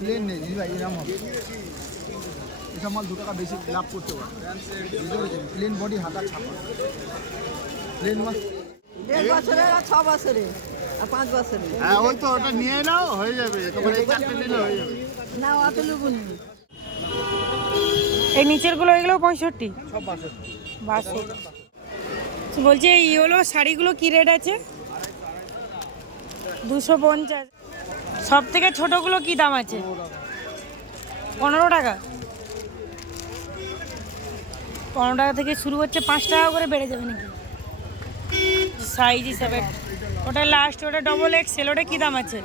Plane নেই ভাই, এরকম হবে। এসব মাল 2 টাকা বেশি লাভ করতে পারে। প্লেন বডি হাতা ছাপা প্লেন মাল 1.5 বছরের আর 6 বছরের আর 5 বছরের। হ্যাঁ ওই তো ওটা নিয়ে নাও, হয়ে যাবে। তোমার এই 4টে নিলে হয়ে যাবে। না অত লুবুনি। এই নিচেরগুলো এগুলো 65 সব 62। বলছি এই ইয়েলো শাড়িগুলো কি রেট আছে? 250। সব থেকে ছোটগুলো কি দাম আছে? 15 টাকা। 15 টাকা থেকে শুরু হচ্ছে, 5 টাকা করে বেড়ে যাবে নাকি? সাইজ হিসাবে ওটা লাস্ট, ওটা ডবল এক্সেল, ওটা কি দাম আছে?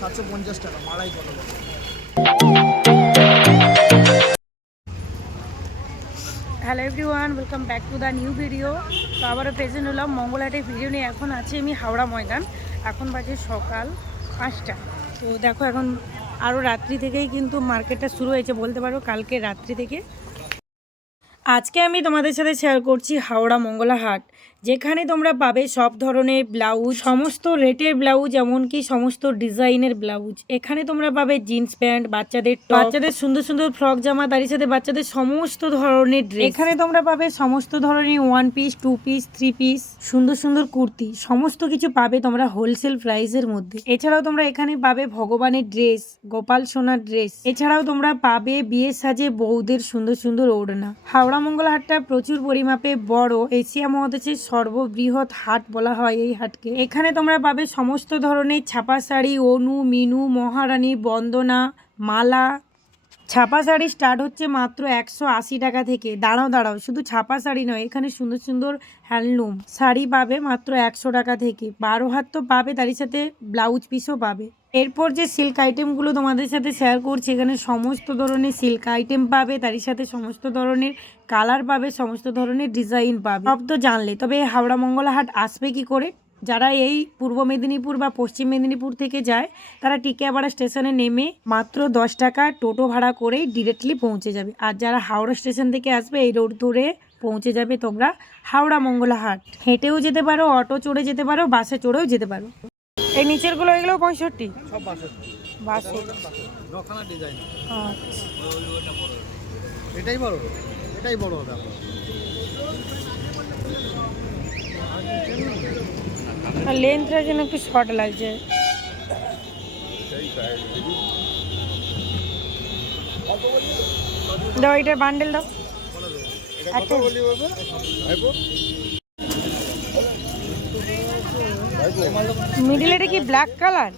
750 টাকা মালাই কত। Hello everyone, welcome back to the new video. তো আবারও প্রেজেন্ট হলাম মঙ্গলহাটের ভিডিও নিয়ে। এখন আছি আমি হাওড়া ময়দান। এখন বাজে সকাল 5টা। তো দেখো এখন আরও রাত্রি থেকেই কিন্তু মার্কেটটা শুরু হয়েছে, বলতে পারো কালকে রাত্রি থেকে। আজকে আমি তোমাদের সাথে শেয়ার করছি হাওড়া মঙ্গলা হাট, যেখানে তোমরা পাবে সব ধরনের ব্লাউজ, সমস্ত রেটের ব্লাউজ, এমনকি সমস্ত ডিজাইনের ব্লাউজ। এখানে তোমরা পাবে জিন্স প্যান্ট, বাচ্চাদের টপ, বাচ্চাদের সুন্দর সুন্দর ফ্রক জামা, তারই সাথে বাচ্চাদের সমস্ত ধরনের ড্রেস। এখানে তোমরা পাবে সমস্ত ধরনের 1 পিস, 2 পিস, 3 পিস, সুন্দর সুন্দর কুর্তি, সমস্ত কিছু পাবে তোমরা হোলসেল প্রাইসের মধ্যে। এছাড়াও তোমরা এখানে পাবে ভগবানের ড্রেস, গোপাল সোনার ড্রেস। এছাড়াও তোমরা পাবে বিয়ের সাজে বউদের সুন্দর সুন্দর ওড়না। হাওড়া মঙ্গলা হাটটা প্রচুর পরিমাপে বড়, এশিয়া মহাদেশের সর্ববৃহৎ হাট বলা হয় এই হাটকে। এখানে তোমরা পাবে সমস্ত ধরনের ছাপা শাড়ি, অনু, মিনু, মহারানী, বন্দনা, মালা। ছাপা শাড়ি স্টার্ট হচ্ছে মাত্র 180 টাকা থেকে। দাঁড়াও, শুধু ছাপা শাড়ি নয়, এখানে সুন্দর সুন্দর হ্যান্ডলুম শাড়ি পাবে মাত্র 100 টাকা থেকে। 12 হাত তো পাবে, তারই সাথে ব্লাউজ পিসও পাবে। এরপর যে সিল্ক আইটেমগুলো তোমাদের সাথে শেয়ার করছি, এখানে সমস্ত ধরনের সিল্ক আইটেম পাবে, তারই সাথে সমস্ত ধরনের কালার পাবে, সমস্ত ধরনের ডিজাইন পাবে। সব তো জানলে, তবে হাওড়া মঙ্গলা হাট আসবে কি করে? যারা এই পূর্ব মেদিনীপুর বা পশ্চিম মেদিনীপুর থেকে যায়, তারা টিকিয়াপাড়া স্টেশনে নেমে মাত্র 10 টাকা টোটো ভাড়া করেই ডিরেক্টলি পৌঁছে যাবে। আর যারা হাওড়া স্টেশন থেকে আসবে, এই রোড ধরে পৌঁছে যাবে তোমরা হাওড়া মঙ্গলা হাট। হেঁটেও যেতে পারো, অটো চড়ে যেতে পারো, বাসে চড়েও যেতে পারো। এই নিচেরগুলো এগুলো 65 সব 62। নখানা ডিজাইন। আচ্ছা, এটাই বড়, এটাই বড় হবে আপনার। আর লেন্থটার জন্য একটু শর্ট লাগছে। দাও এটার বান্ডেল দাও। আচ্ছা, মিডিল এটা কি ব্ল্যাক কালার?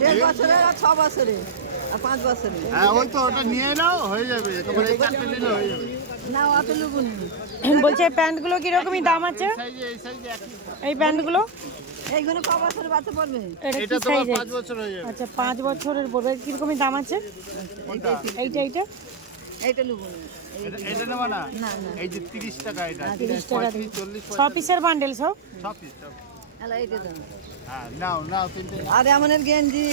দেড় বছরের আর 6 বছরের আর 5 বছরের। হ্যাঁ ওই তো ওটা নিয়ে নাও, হয়ে যাবে। তোমার এই 4টে নিলে হয়ে যাবে। না অত লুবুনি। বলছে এই প্যান্টগুলো কিরকমই দাম আছে? এই সাইজে একই। এই প্যান্টগুলো এইগুলো ক বছরের বাচ্চা পড়বে? এটা কি এটা তোমার সাইজ? 5 বছর হয়ে যাবে। আচ্ছা, 5 বছরের পড়বে। কিরকমই দাম আছে? এইটা এইটা লুবুনি। এটা নেবা না? না না এই যে 30 টাকা এটা। 30 টাকা 35, 40, 6 পিসের বান্ডেল সব। সব পিস। হ্যালো এইটা দাও। হ্যাঁ নাও 3টে। আর এমনের গেঞ্জি।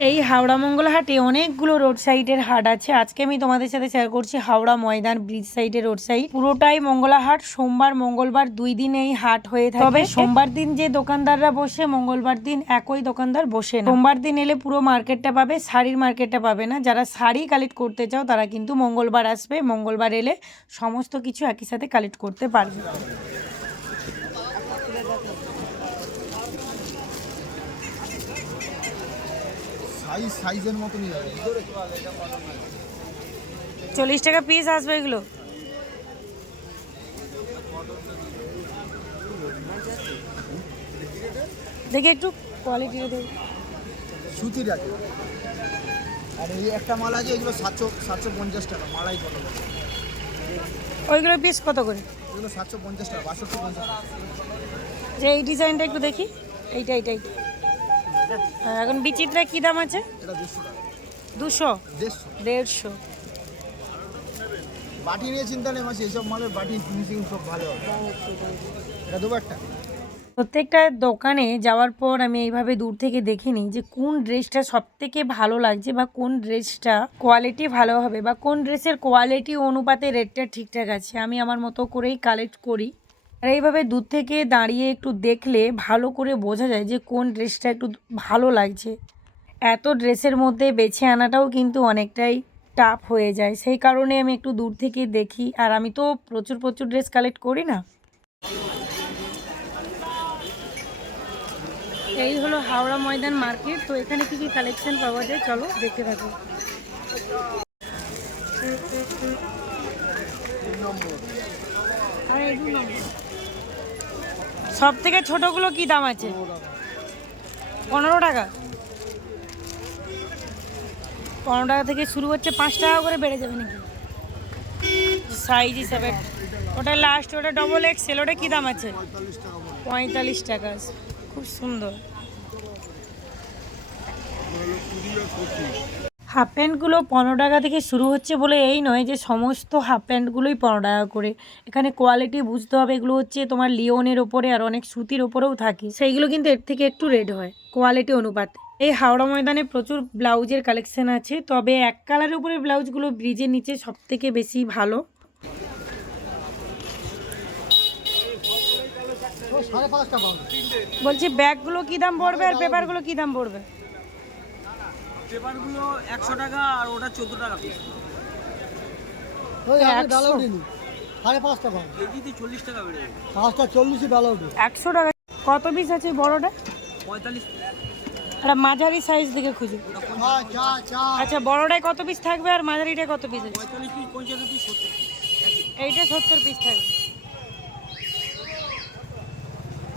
এই হাওড়া মঙ্গলা হাটে অনেকগুলো রোড সাইডের হাট আছে। আজকে আমি তোমাদের সাথে শেয়ার করছি হাওড়া ময়দান ব্রিজ সাইডের রোড সাইড। পুরোটাই মঙ্গলা হাট। সোমবার মঙ্গলবার 2 দিন এই হাট হয়ে থাকে। তবে সোমবার দিন যে দোকানদাররা বসে, মঙ্গলবার দিন একই দোকানদার বসে না। সোমবার দিন এলে পুরো মার্কেটটা পাবে, শাড়ির মার্কেটটা পাবে না। যারা শাড়ি কালেক্ট করতে চাও তারা কিন্তু মঙ্গলবার আসবে। মঙ্গলবার এলে সমস্ত কিছু একই সাথে কালেক্ট করতে পারবে। সাইজের মতনই হবে। 40 টাকা পিস আসবে এগুলো। দেখি একটু কোয়ালিটিটা দেখি। সুতির আছে। আর এই একটা মাল আছে, এগুলো 750 টাকা মালাই কত। ওইগুলো পিস কত করে? এগুলো 750 টাকা, 6250 টাকা। যে এই ডিজাইনটা একটু দেখি। এইটা এখন বিচিত্রা কি দাম আছে? এটা 200 টাকা। 200, 150। 150। বাটি নিয়ে চিন্তা নেই মাসি, এইসব মালের বাটি ফিনিশিং সব ভালো হবে। এটা দেবো একটা। তো প্রত্যেকটা দোকানে যাওয়ার পর আমি এইভাবে দূর থেকে দেখে নিই যে কোন ড্রেসটা সবথেকে ভালো লাগছে বা কোন ড্রেসটা কোয়ালিটি ভালো হবে বা কোন ড্রেসের কোয়ালিটি অনুপাতে রেটটা ঠিকঠাক আছে। আমি আমার মতো করেই কালেক্ট করি। আর এইভাবে দূর থেকে দাঁড়িয়ে একটু দেখলে ভালো করে বোঝা যায় যে কোন ড্রেসটা একটু ভালো লাগছে। এত ড্রেসের মধ্যে বেছে আনাটাও কিন্তু অনেকটাই টাফ হয়ে যায়, সেই কারণে আমি একটু দূর থেকে দেখি। আর আমি তো প্রচুর প্রচুর ড্রেস কালেক্ট করি না। এই হলো হাওড়া ময়দান মার্কেট। তো এখানে কি কি কালেকশন পাওয়া যায় চলো দেখতে থাকো। সব থেকে ছোটগুলো কি দাম আছে? 15 টাকা। 15 টাকা থেকে শুরু হচ্ছে, 5 টাকা করে বেড়ে যাবে নাকি সাইজ হিসাবে? ওটা লাস্ট, ওটা ডবল এক্সেল, ওটা কি দাম আছে? 45 টাকা। খুব সুন্দর। হাফ প্যান্টগুলো 15 টাকা থেকে শুরু হচ্ছে বলে এই নয় যে সমস্ত হাফ প্যান্টগুলোই 15 টাকা করে। এখানে কোয়ালিটি বুঝতে হবে। এগুলো হচ্ছে তোমার লিওনের ওপরে আর অনেক সুতির ওপরেও থাকে, সেইগুলো কিন্তু এর থেকে একটু রেট হয় কোয়ালিটি অনুপাতে। এই হাওড়া ময়দানে প্রচুর ব্লাউজের কালেকশন আছে, তবে এক কালারের উপরে ব্লাউজগুলো ব্রিজের নিচে সব থেকে বেশি ভালো। বলছি ব্যাগগুলো কি দাম পড়বে আর পেপারগুলো কি দাম পড়বে? পেপারগুলো 100 টাকা আর ওটা 14 টাকা পিস। ওই আমি ডালা উঠিনি 5.5 টাকা কেজিতে 40 টাকা বেড়ে যাবে। 5টা 40ই ডালা উঠে 100 টাকা। কত পিস আছে বড়টা? 45। আর মাঝারি সাইজ দেখে খুঁজো। চা চা আচ্ছা, বড়টায় কত পিস থাকবে আর মাঝারিটায় কত পিস আছে? 45 পিস, 75 পিস, 70 পিস। এইটা 70 পিস থাকবে।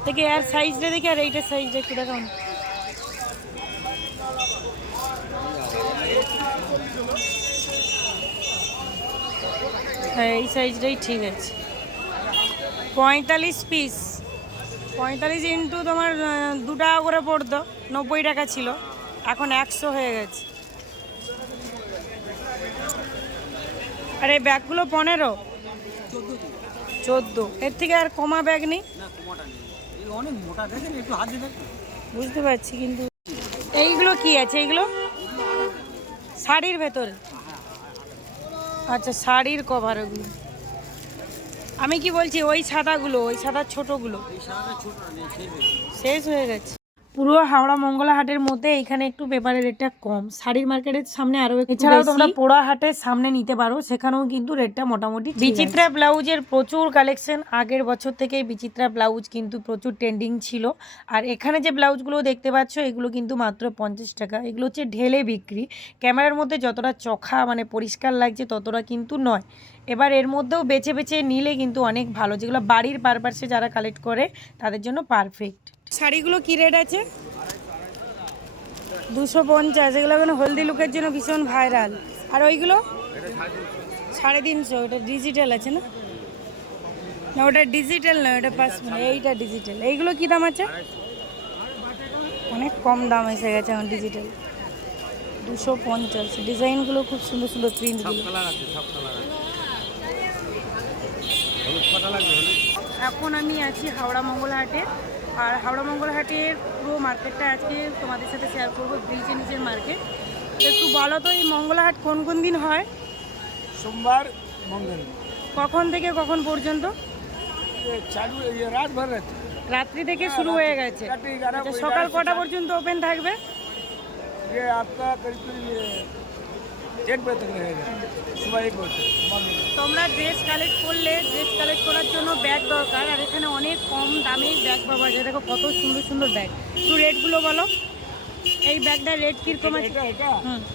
দেখি আর সাইজটা দেখি, আর এইটার সাইজটা একটু দেখাও না। হ্যাঁ, এই সাইজটাই ঠিক আছে। 45 পিস। 45 ইন্টু তোমার 2 টাকা করে পড়তো, 90 টাকা ছিল, এখন 100 হয়ে গেছে। আর এই ব্যাগগুলো 15, 14। এর থেকে আর কমা ব্যাগ নেই? না, কমাটা নেই। এই অনেক মোটা, দেখেন একটু হাত দিয়ে দেখুন। বুঝতে পারছি, কিন্তু এইগুলো কি আছে? এইগুলো শাড়ির ভেতরে? আচ্ছা, শাড়ির কভার ওগুলো। আমি কি বলছি, ওই সাদাগুলো, ওই সাদা ছোটগুলো এই সাদাটা ছোট না, নেই, শেষ হয়ে গেছে। শেষ হয়ে গেছে। পুরো হাওড়া মঙ্গলা হাটের মধ্যে এখানে একটু পেপারের রেটটা কম, শাড়ির মার্কেটের সামনে আরো। এছাড়াও তোমরা পোড়া হাটের সামনে নিতে পারো, সেখানেও কিন্তু রেটটা মোটামুটি। বিচিত্রা ব্লাউজের প্রচুর কালেকশন। আগের বছর থেকে বিচিত্রা ব্লাউজ কিন্তু প্রচুর ট্রেন্ডিং ছিল। আর এখানে যে ব্লাউজগুলো দেখতে পাচ্ছ এগুলো কিন্তু মাত্র 50 টাকা। এগুলো হচ্ছে ঢেলে বিক্রি। ক্যামেরার মধ্যে যতটা চোখা মানে পরিষ্কার লাগছে ততটা কিন্তু নয়। এবার এর মধ্যেও বেছে বেছে নিলে কিন্তু অনেক ভালো, যেগুলো বাড়ির পারপাসে যারা কালেক্ট করে তাদের জন্য পারফেক্ট। শাড়িগুলো কি রেট আছে? 250। এগুলো এখন হলদি লুকের জন্য ভীষণ ভাইরাল। আর ওইগুলো 350। ওটা ডিজিটাল আছে না? না, ওটা ডিজিটাল না, ওটা 5। এইটা ডিজিটাল। এইগুলো কি দাম আছে? অনেক কম দাম এসে গেছে এখন ডিজিটাল। 250। ডিজাইনগুলো খুব সুন্দর সুন্দর, প্রিন্টগুলো। এখন আমি আছি হাওড়া মঙ্গলা হাটে। আর হাওড়া মঙ্গলা হাটের পুরো মার্কেটটা আজকে তোমাদের সাথে শেয়ার করবো, ব্রিজের নিচের মার্কেট। একটু বলো তো, এই মঙ্গলা হাট কোন কোন দিন হয়? সোমবার মঙ্গল। কখন থেকে কখন পর্যন্ত? চালু রাত ভর রাত্রি থেকে শুরু হয়ে গেছে। আচ্ছা, সকাল কটা পর্যন্ত ওপেন থাকবে? ये आपका करीब 1 बजे तक रहेगा, सुबह 1 बजे मॉर्निंग। তোমরা ড্রেস কালেক্ট করলে, ড্রেস কালেক্ট করার জন্য ব্যাগ দরকার। আর এখানে অনেক কম দামে ব্যাগ পাওয়া যায়। দেখো কত সুন্দর সুন্দর ব্যাগ। একটু রেটগুলো বলো। এই ব্যাগটার রেট কীরকম আছে?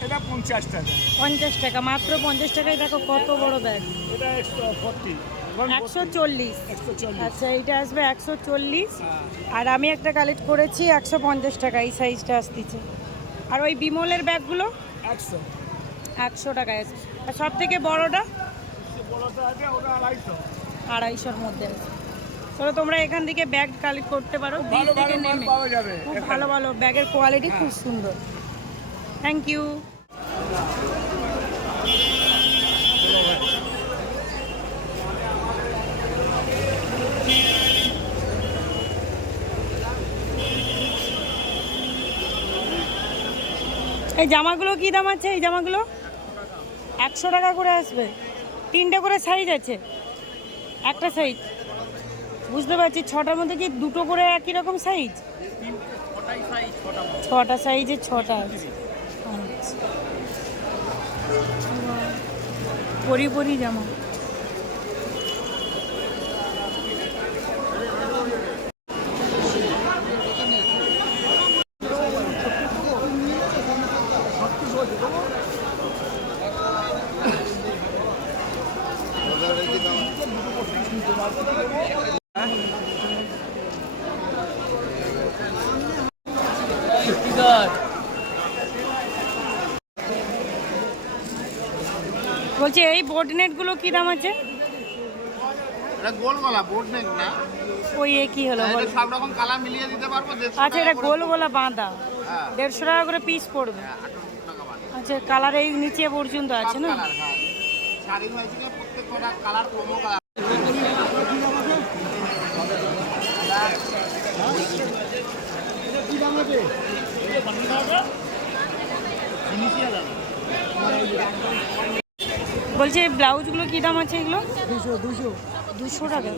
এটা 50 টাকা। 50 টাকা, মাত্র 50 টাকায়। দেখো কত বড় ব্যাগ। এটা 140, 140। 140। আচ্ছা, এইটা আসবে 140। আর আমি একটা কালেক্ট করেছি 150 টাকা, এই সাইজটা আসতেছে। আর ওই বিমলের ব্যাগগুলো 100। 100 টাকায় আছে। আর সব থেকে বড়টা বড়টা আছে, ওটা 250। 250-র মধ্যে আছে। চলো তোমরা এখান থেকে ব্যাগ কালেক্ট করতে পারো। ভালো থেকে ভালো মাল নেমে পাওয়া যাবে। খুব ভালো ভালো ব্যাগের কোয়ালিটি খুব সুন্দর। Thank you. এই জামাগুলো কি দাম আছে? এই জামাগুলো 100 টাকা করে আসবে। 3টে করে সাইজ আছে, একটা সাইজ বুঝতে পারছি। 6টার মধ্যে কি দুটো করে একই রকম সাইজ? 6টা সাইজে 6টা আছে। আচ্ছা, পরি জামা। বলছি এই বোর্ড নেটগুলো কি দাম আছে? এটা গোল গলা বোর্ড নেক না, ওই এ কি হলো বলো? সব রকম কালার মিলিয়ে দিতে পারবো। আচ্ছা, এটা গোল গোলা বাঁধা 150 টাকা করে পিস পড়বে। আচ্ছা, কালার এই নিচে পর্যন্ত আছে না? শাড়ি হয়েছে প্রত্যেকটা কালার কমো কালার। বলছি এই ব্লাউজগুলো কি দাম আছে? এগুলো 200 টাকা।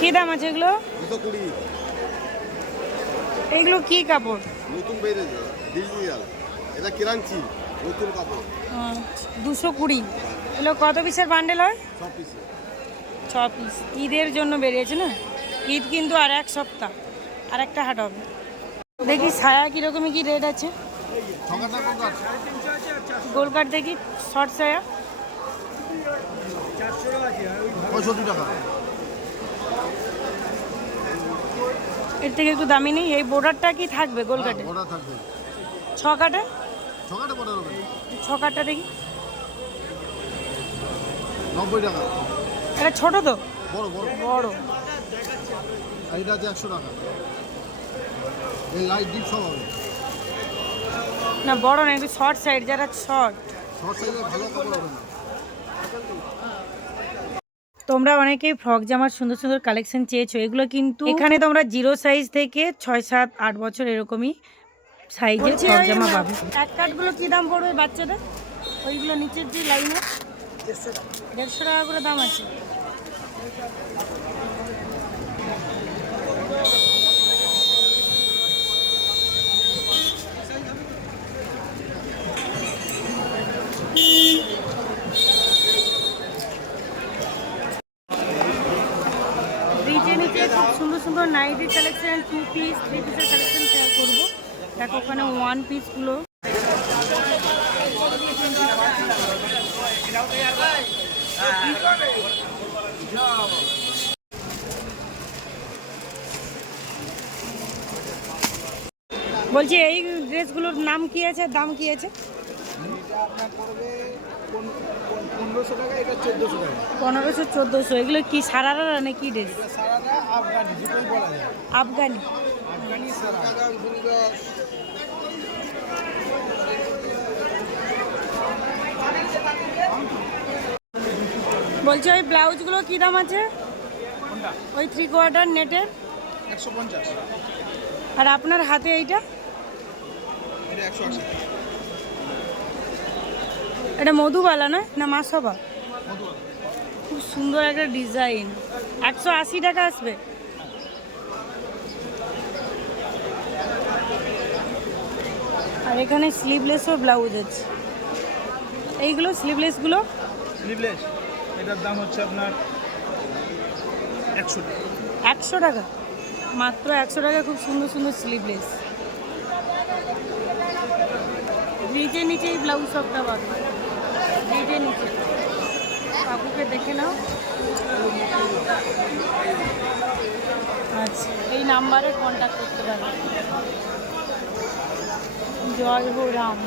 কি দাম আছে এগুলো? 220। এগুলো কি কাপড়? নতুন বেরিয়েছে ডিজিটাল, এটা কিরাঞ্চি নতুন কাপড়। 220। এগুলো কত পিসের বান্ডেল হয়? 6 পিস। 6 পিস। ঈদের জন্য বেরিয়েছে না? ঈদ কিন্তু আর 1 সপ্তাহ, আর একটা হাট হবে। দেখি ছায়া কীরকমই কি রেট আছে। গোলকাট দেখি, শর্ট ছায়া 65 টাকা। এর থেকে একটু দামি নেই? এই বর্ডারটা কি থাকবে গোলকাটে? বড় থাকবে 6 কাটে? 6 কাটে বড় হবে 6 কাটটা দেখি। 90 টাকা। এটা ছোট তো? বড় বড় বড়। আর এটা আছে 100 টাকা। এই লাইট ডিপ সব হবে না, বড় না, একটু শর্ট সাইড, যারা শর্ট। শর্ট সাইজে ভালো কাপড় হবে না। তোমরা অনেকেই ফ্রক জামার সুন্দর সুন্দর কালেকশন চেয়েছো। এগুলো কিন্তু এখানে তোমরা 0 সাইজ থেকে 6, 7, 8 বছর এরকমই সাইজের ফ্রক জামা পাবে। এক কাটগুলো কি দাম পড়বে বাচ্চাদের? ওইগুলো নিচের যে লাইনে 150 টাকা করে দাম আছে। নিচে খুব সুন্দর সুন্দর নাইটির কালেকশন, 2 পিস 3 পিসের কালেকশন শেয়ার করবো। দেখো ওখানে 1 পিসগুলো। বলছি এই ড্রেসগুলোর নাম কি আছে, দাম কি আছে? আপনার পড়বে 1500 টাকা, এটা 1400 টাকা। 1500 1400। এগুলো কি সারারা নাকি ড্রেস? সারারা আফগানি, যেটাই বলা যায় আফগানি। আফগানি সারা। বলছি ওই ব্লাউজগুলো কি দাম আছে? ওই 3/4 নেটের 150। আর আপনার হাতে এইটা? এটা 180। এটা মধুবালা না মাসবা? খুব সুন্দর একটা ডিজাইন। 180 টাকা আসবে। আর এখানে স্লিভলেসও ব্লাউজ আছে। এইগুলো স্লিভলেসগুলো স্লিভলেস এটার দাম হচ্ছে আপনার 100 টাকা। 100 টাকা মাত্র? 100 টাকা খুব সুন্দর সুন্দর স্লিভলেস। নিচে এই ব্লাউজ সবটা পাবে নিচে। কাকুকে দেখে নাও। আচ্ছা, এই নাম্বারে কন্ট্যাক্ট করতে পারবে। জয় হো রাম।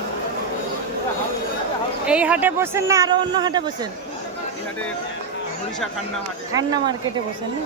এই হাটে বসেন না আরো অন্য হাটে বসেন? এই হাটে হরিষা খান্না হাটে। খান্না মার্কেটে বসেন না?